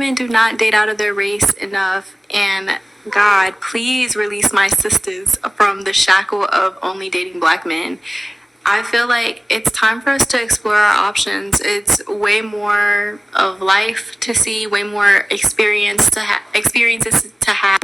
women do not date out of their race enough. And God, please release my sisters from the shackle of only dating black men. I feel like it's time for us to explore our options. It's way more of life to see, way more experiences to have.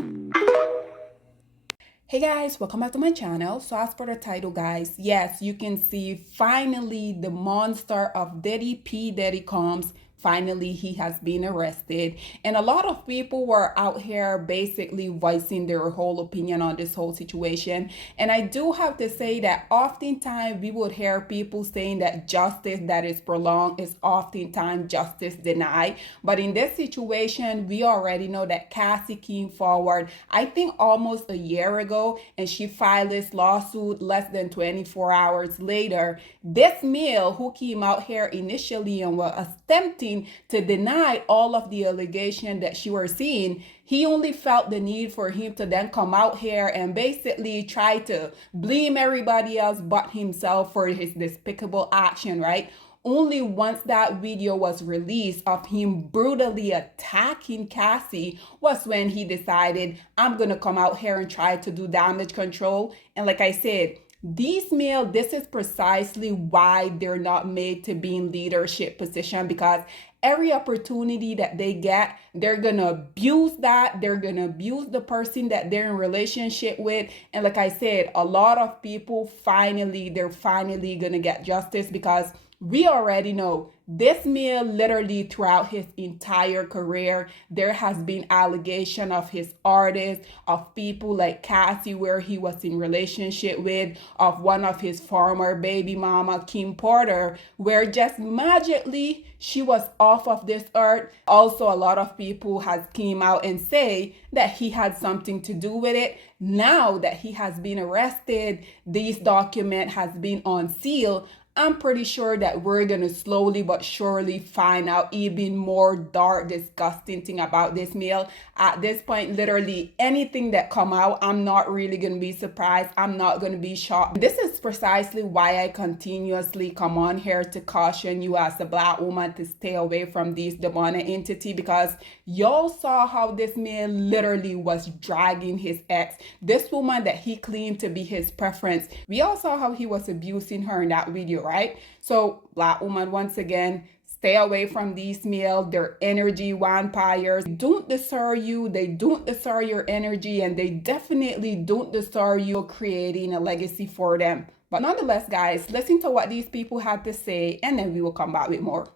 Hey guys, welcome back to my channel. So as per the title, guys, yes, you can see finally the monster of Diddy, P. Diddy comes. Finally, he has been arrested. And a lot of people were out here basically voicing their whole opinion on this whole situation. And I do have to say that oftentimes we would hear people saying that justice that is prolonged is oftentimes justice denied. But in this situation, we already know that Cassie came forward, I think almost a year ago, and she filed this lawsuit less than 24 hours later. This male who came out here initially and was attempting to deny all of the allegation that she was seeing, he only felt the need for him to then come out here and basically try to blame everybody else but himself for his despicable action, right? Only once that video was released of him brutally attacking Cassie was when he decided, I'm going to come out here and try to do damage control. And like I said, these males, this is precisely why they're not made to be in leadership position, because every opportunity that they get, they're gonna abuse that. They're gonna abuse the person that they're in relationship with. And like I said, a lot of people they're finally gonna get justice, because we already know this male literally throughout his entire career, there has been allegation of his artists, of people like Cassie, where he was in relationship with, of one of his former baby mama, Kim Porter, where just magically she was off of this earth. Also, a lot of people has came out and say that he had something to do with it. Now that he has been arrested, this document has been unsealed. I'm pretty sure that we're going to slowly but surely find out even more dark, disgusting thing about this male. At this point, literally anything that come out, I'm not really going to be surprised. I'm not going to be shocked. This is precisely why I continuously come on here to caution you as a black woman to stay away from these demonic entity, because y'all saw how this man literally was dragging his ex, this woman that he claimed to be his preference. We all saw how he was abusing her in that video, right? So black woman, once again, stay away from these males. They're energy vampires. They don't deserve you. They don't deserve your energy, and they definitely don't deserve you creating a legacy for them. But nonetheless, guys, listen to what these people had to say, and then we will come back with more.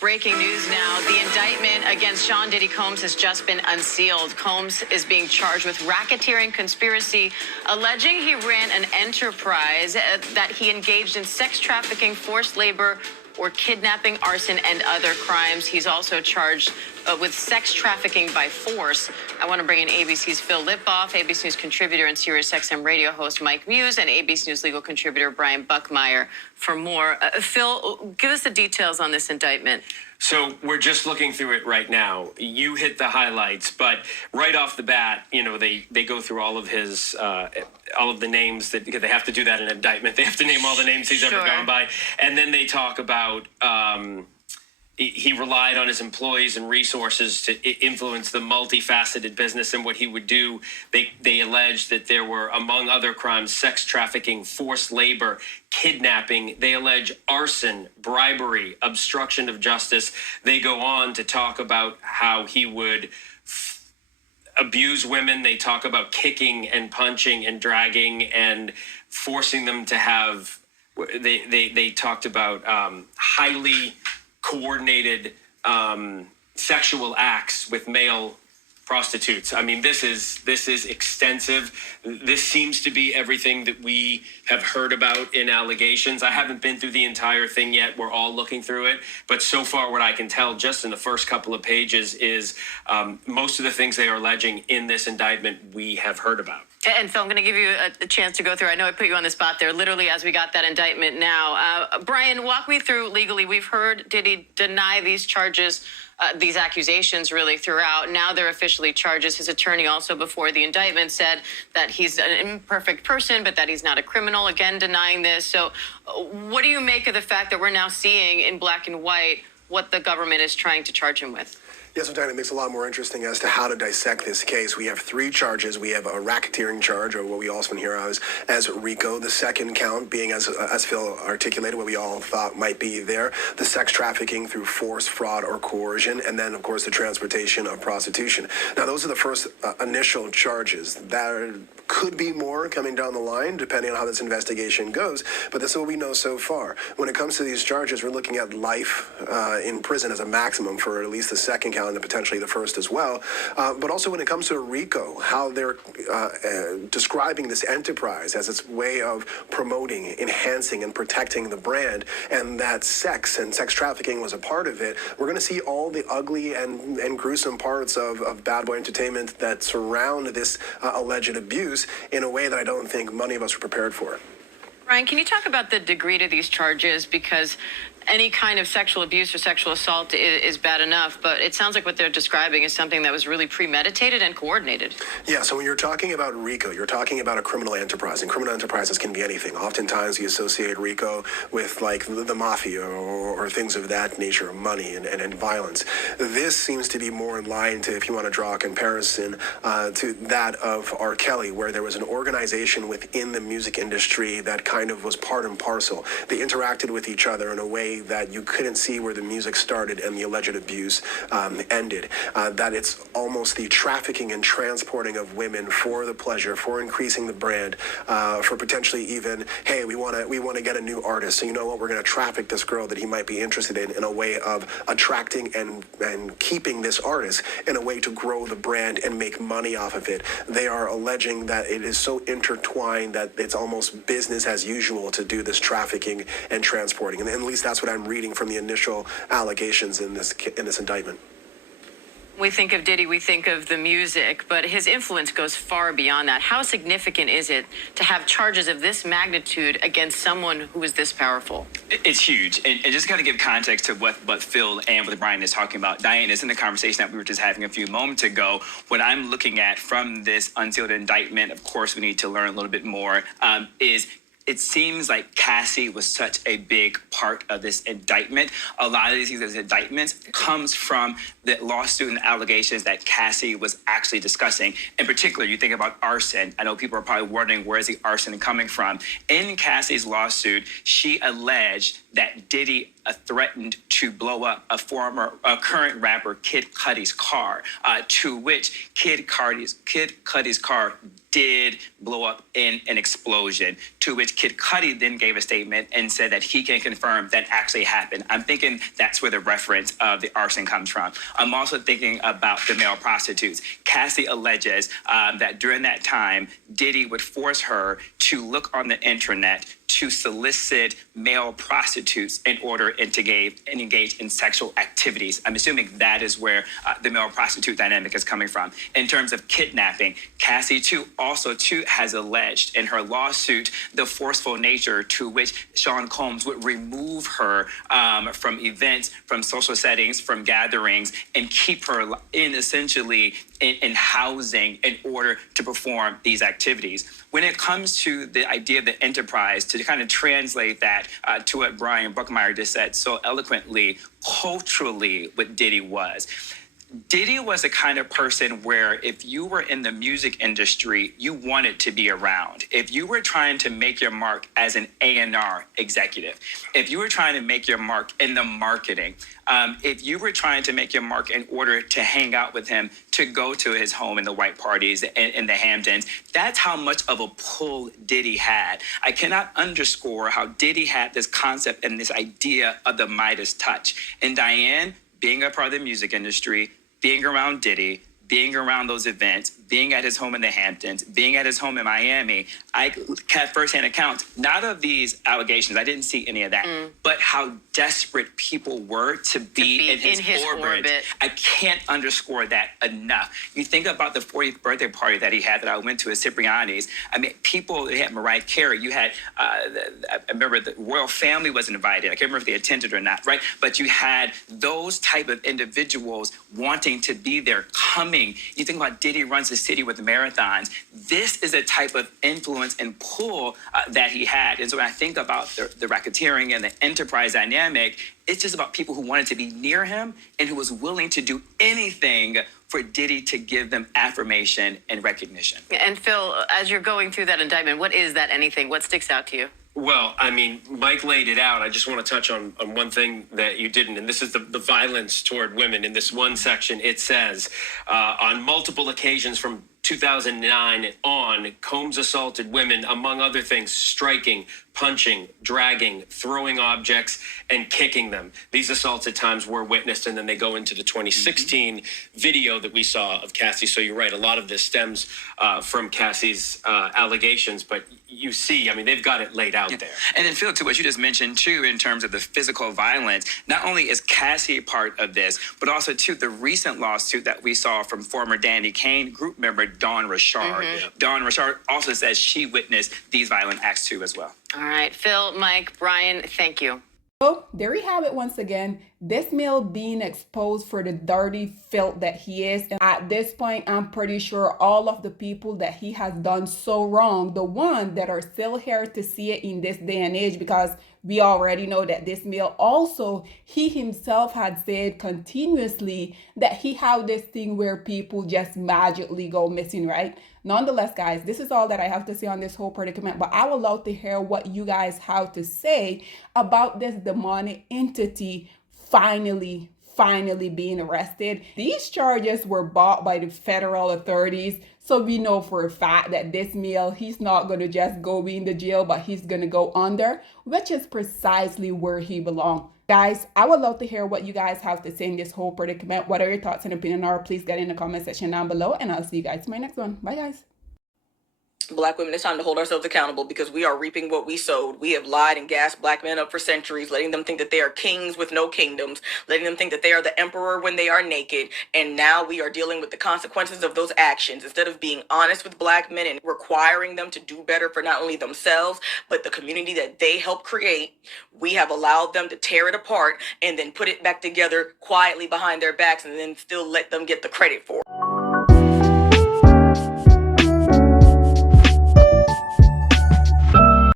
Breaking news now. The indictment against Sean Diddy Combs has just been unsealed. Combs is being charged with racketeering conspiracy, alleging he ran an enterprise, that he engaged in sex trafficking, forced labor, or kidnapping, arson, and other crimes. He's also charged with sex trafficking by force. I want to bring in ABC's Phil Lipoff, ABC News contributor and SiriusXM radio host Mike Muse, and ABC News legal contributor Brian Buckmeyer for more. Phil, give us the details on this indictment. So we're just looking through it right now. You hit the highlights, but right off the bat, you know, they go through all of his, all of the names that, because they have to do that in an indictment. They have to name all the names he's ever gone by. And then they talk about, he relied on his employees and resources to influence the multifaceted business and what he would do. They allege that there were, among other crimes, sex trafficking, forced labor, kidnapping. They allege arson, bribery, obstruction of justice. They go on to talk about how he would abuse women. They talk about kicking and punching and dragging and forcing them to have, they talked about highly coordinated sexual acts with male prostitutes. I mean, this is extensive. This seems to be everything that we have heard about in allegations. I haven't been through the entire thing yet. We're all looking through it. But so far, what I can tell just in the first couple of pages is most of the things they are alleging in this indictment we have heard about. And Phil, I'm going to give you a chance to go through. I know I put you on the spot there, literally as we got that indictment now. Brian, walk me through legally. We've heard Diddy deny these charges, these accusations really throughout. Now they're officially charges. His attorney also before the indictment said that he's an imperfect person, but that he's not a criminal, again denying this. So what do you make of the fact that we're now seeing in black and white what the government is trying to charge him with? Yeah, so Diana, it makes it a lot more interesting as to how to dissect this case. We have 3 charges. We have a racketeering charge, or what we also hear as RICO. The second count being, as Phil articulated, what we all thought might be there, the sex trafficking through force, fraud, or coercion, and then, of course, the transportation of prostitution. Now, those are the first initial charges. There could be more coming down the line, depending on how this investigation goes, but this is what we know so far. When it comes to these charges, we're looking at life in prison as a maximum for at least the second count and potentially the first as well. But also when it comes to RICO, how they're describing this enterprise as its way of promoting, enhancing, and protecting the brand, and that sex and sex trafficking was a part of it. We're going to see all the ugly and gruesome parts of Bad Boy Entertainment that surround this alleged abuse in a way that I don't think many of us were prepared for. Ryan, can you talk about the degree to these charges? Because any kind of sexual abuse or sexual assault is bad enough, but it sounds like what they're describing is something that was really premeditated and coordinated. Yeah, so when you're talking about RICO, you're talking about a criminal enterprise, and criminal enterprises can be anything. Oftentimes, you associate RICO with, like, the mafia or things of that nature, money and violence. This seems to be more in line to, if you want to draw a comparison, to that of R. Kelly, where there was an organization within the music industry that kind of was part and parcel. They interacted with each other in a way that you couldn't see where the music started and the alleged abuse ended. That it's almost the trafficking and transporting of women for the pleasure, for increasing the brand, for potentially even, hey, we want to get a new artist, so you know what, we're going to traffic this girl that he might be interested in a way of attracting and keeping this artist in a way to grow the brand and make money off of it. They are alleging that it is so intertwined that it's almost business as usual to do this trafficking and transporting, and at least that's what I'm reading from the initial allegations in this indictment. We think of Diddy, we think of the music, but his influence goes far beyond that. How significant is it to have charges of this magnitude against someone who is this powerful? It's huge. And just kind of give context to what Phil and what Brian is talking about. Diane, is in the conversation that we were just having a few moments ago. What I'm looking at from this unsealed indictment, of course, we need to learn a little bit more, is it seems like Cassie was such a big part of this indictment. A lot of these indictments comes from the lawsuit and allegations that Cassie was actually discussing. In particular, you think about arson. I know people are probably wondering, where is the arson coming from? In Cassie's lawsuit, she alleged that Diddy threatened to blow up a current rapper Kid Cudi's car, to which Kid Cudi's car did blow up in an explosion, to which Kid Cudi then gave a statement and said that he can confirm that actually happened. I'm thinking that's where the reference of the arson comes from. I'm also thinking about the male prostitutes. Cassie alleges that during that time, Diddy would force her to look on the internet to solicit male prostitutes in order to engage in sexual activities. I'm assuming that is where the male prostitute dynamic is coming from. In terms of kidnapping, Cassie also has alleged in her lawsuit the forceful nature to which Sean Combs would remove her from events, from social settings, from gatherings, and keep her in housing in order to perform these activities. When it comes to the idea of the enterprise, to kind of translate that to what Brian Buckmeyer just said so eloquently, culturally, what Diddy was. Diddy was the kind of person where if you were in the music industry, you wanted to be around. If you were trying to make your mark as an A&R executive, if you were trying to make your mark in the marketing, if you were trying to make your mark in order to hang out with him, to go to his home in the white parties in the Hamptons, that's how much of a pull Diddy had. I cannot underscore how Diddy had this concept and this idea of the Midas touch. And Diane, being a part of the music industry, being around Diddy, being around those events, being at his home in the Hamptons, being at his home in Miami, I had firsthand accounts, not of these allegations, I didn't see any of that, but how desperate people were to be in his orbit. I can't underscore that enough. You think about the 40th birthday party that he had that I went to at Cipriani's. I mean, they had Mariah Carey, you had, I remember the royal family was invited. I can't remember if they attended or not, right? But you had those type of individuals wanting to be there, coming. You think about Diddy runs the city with marathons. This is the type of influence and pull that he had. And so when I think about the racketeering and the enterprise dynamic, it's just about people who wanted to be near him and who was willing to do anything for Diddy to give them affirmation and recognition. And Phil, as you're going through that indictment, what is that anything? What sticks out to you? Well, I mean, Mike laid it out. I just want to touch on one thing that you didn't, and this is the violence toward women. In this one section, it says, on multiple occasions from 2009 on, Combs assaulted women, among other things, striking, punching, dragging, throwing objects, and kicking them. These assaults at times were witnessed, and then they go into the 2016 video that we saw of Cassie. So you're right, a lot of this stems from Cassie's allegations, but you see, I mean, they've got it laid out there. And then, Phil, to what you just mentioned, too, in terms of the physical violence, not only is Cassie a part of this, but also, too, the recent lawsuit that we saw from former Danny Kaine group member Dawn Richard. Dawn Richard also says she witnessed these violent acts, too, as well. All right, Phil, Mike, Brian, thank you. So there we have it once again. This male being exposed for the dirty filth that he is. And at this point, I'm pretty sure all of the people that he has done so wrong, the ones that are still here to see it in this day and age, because we already know that this male also, he himself had said continuously that he had this thing where people just magically go missing, right? Nonetheless, guys, this is all that I have to say on this whole predicament, but I would love to hear what you guys have to say about this demonic entity finally being arrested. These charges were brought by the federal authorities, so we know for a fact that this male, he's not going to just go in the jail, but he's going to go under, which is precisely where he belongs. Guys, I would love to hear what you guys have to say in this whole predicament. What are your thoughts and opinion are? Please get in the comment section down below, and I'll see you guys in my next one. Bye, guys. Black women, it's time to hold ourselves accountable because we are reaping what we sowed. We have lied and gassed black men up for centuries, letting them think that they are kings with no kingdoms, letting them think that they are the emperor when they are naked. And now we are dealing with the consequences of those actions. Instead of being honest with black men and requiring them to do better for not only themselves, but the community that they helped create, we have allowed them to tear it apart and then put it back together quietly behind their backs and then still let them get the credit for it.